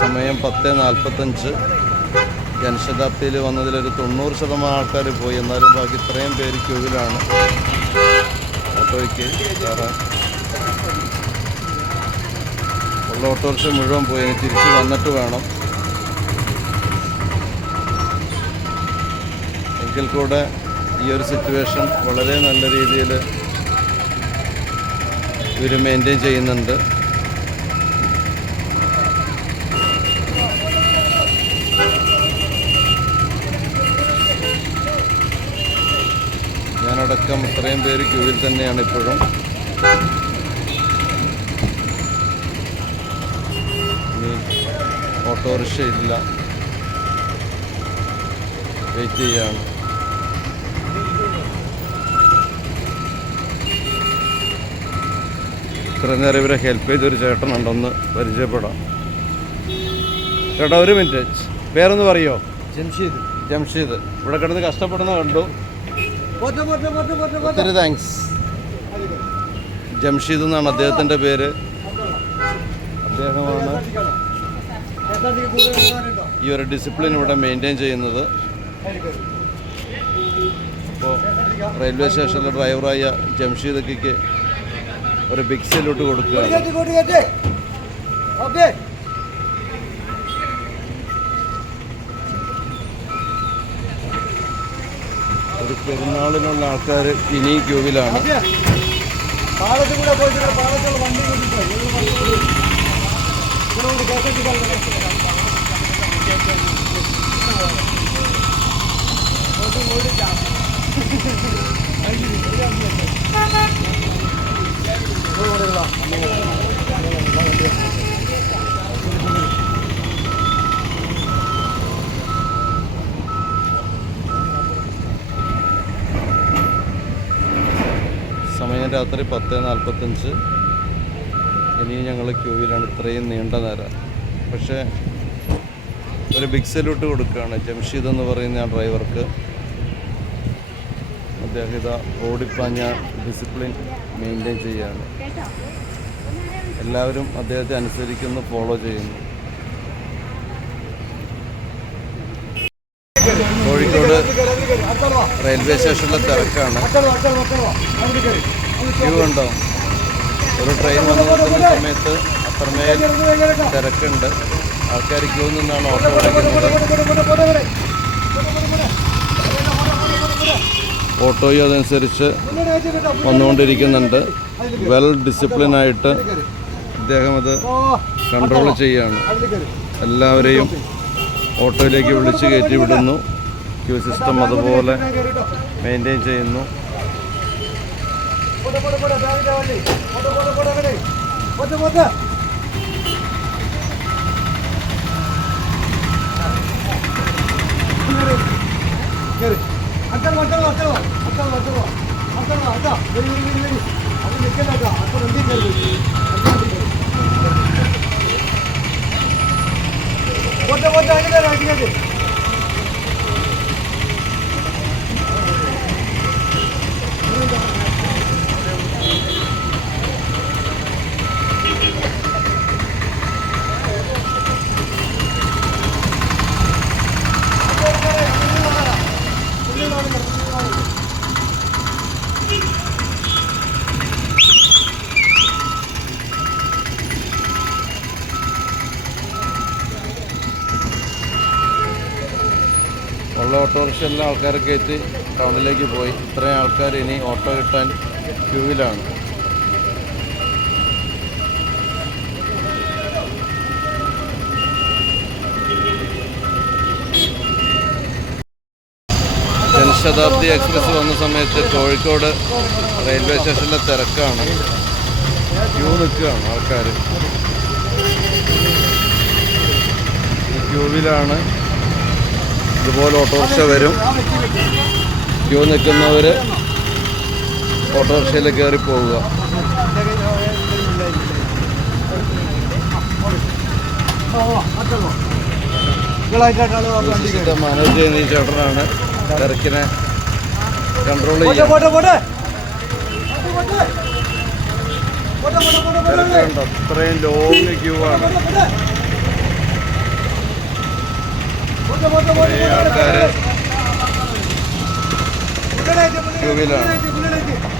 സമയം പത്ത് നാൽപ്പത്തഞ്ച്. ജനശതാബ്ദിയിൽ വന്നതിലൊരു തൊണ്ണൂറ് ശതമാനം ആൾക്കാർ പോയി. എന്നാലും ബാക്കി ഇത്രയും പേര് ക്യൂവിലാണ്. ഓട്ടോയ്ക്ക് ഉള്ള ഓട്ടോറിക്ഷ മുഴുവൻ പോയി. തിരിച്ച് വന്നിട്ട് വേണം. എങ്കിൽ കൂടെ ഈ ഒരു സിറ്റുവേഷൻ വളരെ നല്ല രീതിയിൽ ഇവർ മെയിന്റെയിൻ ചെയ്യുന്നുണ്ട്. ഞാനടക്കം ഇത്രയും പേര് ക്യൂവിൽ തന്നെയാണ് ഇപ്പോഴും. ഇനി ഓട്ടോറിക്ഷ ഇല്ല. വെയിറ്റ് ചെയ്യാണ് ഇത്ര നേരം ഇവരെ ഹെൽപ്പ് ചെയ്തൊരു ചേട്ടനുണ്ടെന്ന് പരിചയപ്പെടാം. ചേട്ടാ ഒരു മിനിറ്റ് പേരൊന്ന് പറയോ? ജംഷീദ്. ജംഷീദ്. ഇവിടെ കിടന്ന് കഷ്ടപ്പെടുന്ന കണ്ടു. ഒത്തിരി താങ്ക്സ് ജംഷീദ് എന്നാണ് അദ്ദേഹത്തിന്റെ പേര്. അദ്ദേഹമാണ് ഈ ഒരു ഡിസിപ്ലിൻ ഇവിടെ മെയിന്റെയിൻ ചെയ്യുന്നത്. അപ്പോൾ റെയിൽവേ സ്റ്റേഷനിലെ ഡ്രൈവറായ ജംഷീദ് അക്കിക്ക് ഒരു ബിഗ് സല്യൂട്ട് കൊടുക്കുകയാണ്. ഒരു പെരുന്നാളിനുള്ള ആൾക്കാർ ഇനി ക്യൂവിലാണ്. ഓക്കെ രാത്രി പത്ത് നാൽപ്പത്തഞ്ച്. ഇനിയും ഞങ്ങൾ ക്യൂവിലാണ് ഇത്രയും നീണ്ട നേരം. പക്ഷേ ഒരു ബിഗ് സല്യൂട്ട് കൊടുക്കുകയാണ് ജംഷീദ് എന്ന് പറയുന്ന ആ ഡ്രൈവർക്ക്. അദ്ദേഹം ഇതാ ഓടിപ്പാഞ്ഞ ഡിസിപ്ലിൻ മെയിന്റെയിൻ ചെയ്യുകയാണ്. എല്ലാവരും അദ്ദേഹത്തെ അനുസരിക്കുന്നു ഫോളോ ചെയ്യുന്നു. കോഴിക്കോട് റെയിൽവേ സ്റ്റേഷനിലെ തിരക്കാണ്. ക്യൂ ഉണ്ടോ ഒരു ട്രെയിൻ വന്നു നിൽക്കുന്ന സമയത്ത് അത്രമേൽ തിരക്കുണ്ട്. ആൾക്കാർ ക്യൂ നിന്നാണ് ഓട്ടോ വിളിക്കുന്നത് ഓട്ടോയും അതനുസരിച്ച് വന്നുകൊണ്ടിരിക്കുന്നുണ്ട്. വെൽ ഡിസിപ്ലിനായിട്ട് അദ്ദേഹം അത് കൺട്രോൾ ചെയ്യുകയാണ് എല്ലാവരെയും ഓട്ടോയിലേക്ക് വിളിച്ച് കയറ്റി വിടുന്നു. ക്യൂ സിസ്റ്റം അതുപോലെ മെയിന്റെയിൻ ചെയ്യുന്നു. కొట్ట కొట్ట కొట్ట బ్యాగ్ తేవండి కొట్ట కొట్ట కొట్ట అక్కడే కొత్త కొత్త అక్కడ అక్కడ అక్కడ అక్కడ అక్కడ అక్కడ అక్క వెళ్ళి వెళ్ళి వెళ్ళి అక్కడ ఎక్కడ అక్కడ ఉంది కొట్ట కొట్ట అక్కడ అక్కడ ഉള്ള ഓട്ടോറിക്ഷയിലെ ആൾക്കാരെ കയറ്റി ടൗണിലേക്ക് പോയി. ഇത്രയും ആൾക്കാർ ഇനി ഓട്ടോ കിട്ടാൻ ക്യൂവിലാണ്. ജനശതാബ്ദി എക്സ്പ്രസ് വന്ന സമയത്ത് കോഴിക്കോട് റെയിൽവേ സ്റ്റേഷനിലെ തിരക്കാണ്. ക്യൂ നിൽക്കുകയാണ് ആൾക്കാർ ക്യൂവിലാണ് ഇതുപോലെ ഓട്ടോറിക്ഷ വരും. ക്യൂ നിൽക്കുന്നവർ ഓട്ടോറിക്ഷയിൽ കയറി പോവുക. മനോജ് ചെയ്യുന്ന ചേട്ടനാണ് തിരക്കിനെ കൺട്രോൾ ചെയ്യുന്നത് തിരക്കുണ്ട്? അത്രയും ലോങ് ക്യൂ ആണ്. ആൾക്കാർ ക്യൂവിലാണ്. മുന്നോട്ടായിട്ട്